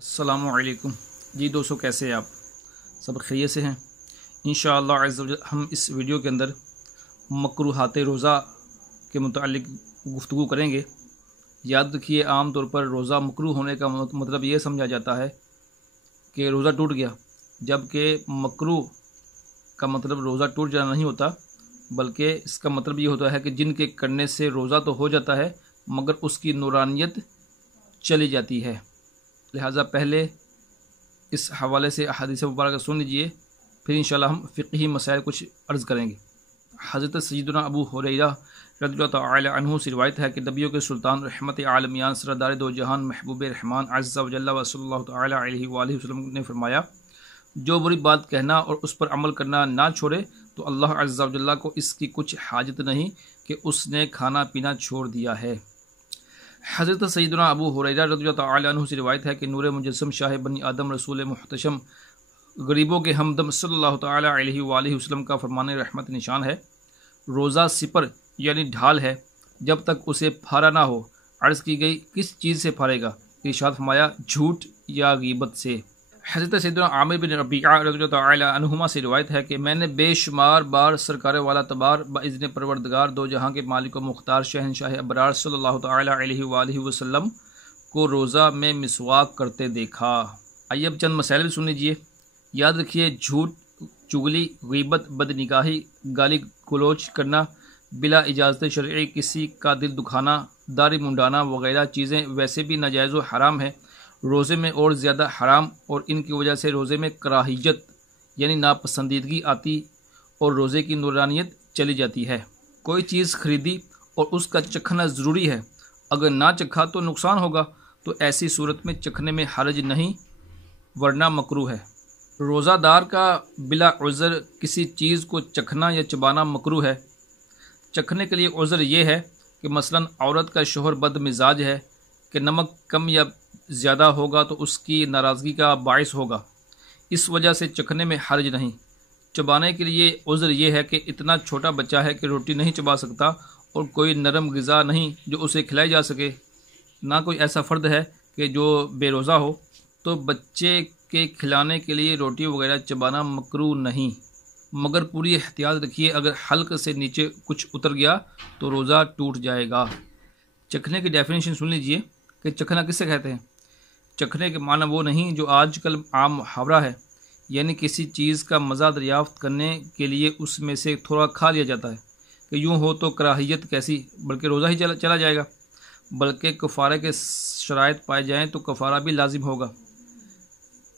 السلام علیکم جی دوستو، کیسے ہیں آپ؟ سب خیریت سے ہیں انشاءاللہ عز و جل۔ ہم اس ویڈیو کے اندر مکروہات روزہ کے متعلق گفتگو کریں گے۔ یاد رکھیے، عام طور پر روزہ مکروہ ہونے کا مطلب یہ سمجھا جاتا ہے کہ روزہ ٹوٹ گیا، جبکہ مکروہ کا مطلب روزہ ٹوٹ جانا نہیں ہوتا، بلکہ اس کا مطلب یہ ہوتا ہے کہ جن کے کرنے سے روزہ تو ہو جاتا ہے مگر اس کی نورانیت چلی جاتی ہے۔ لہٰذا پہلے اس حوالے سے احادیث مبارکہ سن لیجئے، پھر انشاءاللہ ہم فقہی مسائل کچھ عرض کریں گے۔ حضرت سیدنا ابو ہریرہ رضی اللہ تعالی عنہ سے روایت ہے کہ نبیوں کے سلطان رحمت عالمیان سردار دو جہان محبوب رحمان عز و جل و صلی اللہ تعالی علیہ وآلہ وسلم نے فرمایا، جو بری بات کہنا اور اس پر عمل کرنا نہ چھوڑے تو اللہ عز و جل کو اس کی کچھ حاجت نہیں کہ اس نے کھانا پینا چھوڑ دیا ہے۔ حضرت سیدنا ابو ہریرہ رضی اللہ تعالی عنہ سے روایت ہے کہ نور مجسم شاہ بنی آدم رسول محتشم غریبوں کے ہمدم صلی اللہ تعالی علیہ وآلہ وسلم کا فرمان رحمت نشان ہے، روزہ سپر یعنی ڈھال ہے جب تک اسے پھارا نہ ہو۔ عرض کی گئی، کس چیز سے پھارے گا؟ ارشاد فرمایا، جھوٹ یا غیبت سے۔ حضرت سیدنا عامر بن ربیعہ رضی اللہ تعالی عنہما سے روایت ہے کہ میں نے بے شمار بار سرکار والا تبار باذن پروردگار دو جہاں کے مالک و مختار شہنشاہ ابرار صلی اللہ تعالی علیہ وآلہ وسلم کو روزہ میں مسواک کرتے دیکھا۔ آئیے اب چند مسائل بھی سن لیجئے۔ یاد رکھیے، جھوٹ، چغلی، غیبت، بدنگاہی، گالی گلوچ کرنا، بلا اجازت شرعی کسی کا دل دکھانا، داڑھی منڈانا وغیرہ چیزیں ویسے بھی ناجائز و حرام ہیں، روزے میں اور زیادہ حرام، اور ان کی وجہ سے روزے میں کراہیت یعنی ناپسندیدگی آتی اور روزے کی نورانیت چلی جاتی ہے۔ کوئی چیز خریدی اور اس کا چکھنا ضروری ہے، اگر نہ چکھا تو نقصان ہوگا، تو ایسی صورت میں چکھنے میں حرج نہیں ورنہ مکروہ ہے۔ روزہ دار کا بلا عذر کسی چیز کو چکھنا یا چبانا مکروہ ہے۔ چکھنے کے لیے عذر یہ ہے کہ مثلاً عورت کا شوہر بد مزاج ہے کہ نمک کم یا زیادہ ہوگا تو اس کی ناراضگی کا باعث ہوگا، اس وجہ سے چکھنے میں حرج نہیں۔ چبانے کے لیے عذر یہ ہے کہ اتنا چھوٹا بچہ ہے کہ روٹی نہیں چبا سکتا اور کوئی نرم غذا نہیں جو اسے کھلائی جا سکے، نہ کوئی ایسا فرد ہے کہ جو بے روزہ ہو، تو بچے کے کھلانے کے لیے روٹی وغیرہ چبانا مکروہ نہیں، مگر پوری احتیاط رکھیے، اگر حلق سے نیچے کچھ اتر گیا تو روزہ ٹوٹ جائے گا۔ چکھنے کی ڈیفینیشن سن لیجئے کہ چکھنا کس سے کہتے ہیں۔ چکھنے کے معنی وہ نہیں جو آج کل عام محاورہ ہے، یعنی کسی چیز کا مزہ دریافت کرنے کے لیے اس میں سے تھوڑا کھا لیا جاتا ہے کہ یوں ہو تو کراہیت کیسی، بلکہ روزہ ہی چلا جائے گا، بلکہ کفارے کے شرائط پائے جائیں تو کفارہ بھی لازم ہوگا۔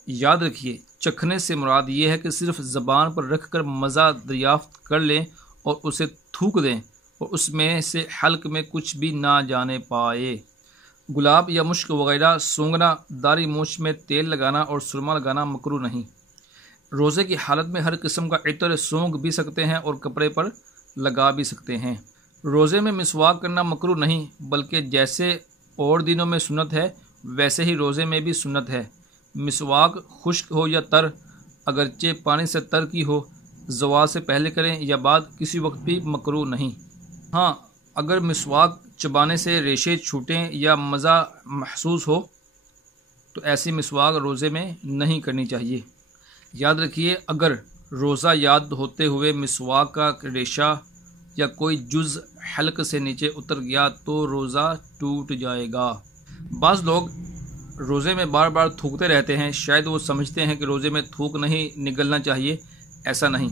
یاد رکھیے، چکھنے سے مراد یہ ہے کہ صرف زبان پر رکھ کر مزہ دریافت کر لیں اور اسے تھوک دیں اور اس میں سے حلق میں کچھ بھی نہ جانے پائے۔ گلاب یا مشک وغیرہ سونگھنا، داڑھی مونچھ میں تیل لگانا اور سرما لگانا مکروہ نہیں۔ روزے کی حالت میں ہر قسم کا عطر سونگھ بھی سکتے ہیں اور کپڑے پر لگا بھی سکتے ہیں۔ روزے میں مسواک کرنا مکروہ نہیں، بلکہ جیسے اور دنوں میں سنت ہے ویسے ہی روزے میں بھی سنت ہے۔ مسواک خشک ہو یا تر، اگرچہ پانی سے تر کی ہو، زوال سے پہلے کریں یا بعد، کسی وقت بھی مکروہ نہیں۔ ہاں، اگر مسواک چبانے سے ریشے چھوٹیں یا مزہ محسوس ہو تو ایسی مسواک روزے میں نہیں کرنی چاہیے۔ یاد رکھیے، اگر روزہ یاد ہوتے ہوئے مسواک کا ریشہ یا کوئی جز حلق سے نیچے اتر گیا تو روزہ ٹوٹ جائے گا۔ بعض لوگ روزے میں بار بار تھوکتے رہتے ہیں، شاید وہ سمجھتے ہیں کہ روزے میں تھوک نہیں نگلنا چاہیے۔ ایسا نہیں،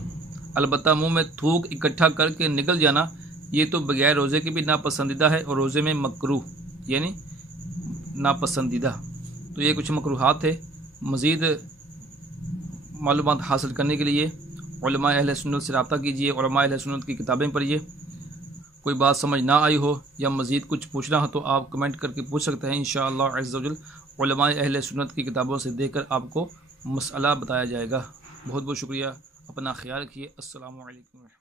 البتہ منہ میں تھوک اکٹھا کر کے نگل جانا یہ تو بغیر روزے کے بھی ناپسندیدہ ہے اور روزے میں مکروہ یعنی ناپسندیدہ۔ تو یہ کچھ مکروہات تھے۔ مزید معلومات حاصل کرنے کے لیے علماء اہل سنت سے رابطہ کیجیے، علماء اہل سنت کی کتابیں پڑھیے۔ کوئی بات سمجھ نہ آئی ہو یا مزید کچھ پوچھنا ہو تو آپ کمنٹ کر کے پوچھ سکتے ہیں، انشاءاللہ عز و جل علماء اہل سنت کی کتابوں سے دیکھ کر آپ کو مسئلہ بتایا جائے گا۔ بہت بہت شکریہ، اپنا خیال رکھیے۔ السلام علیکم۔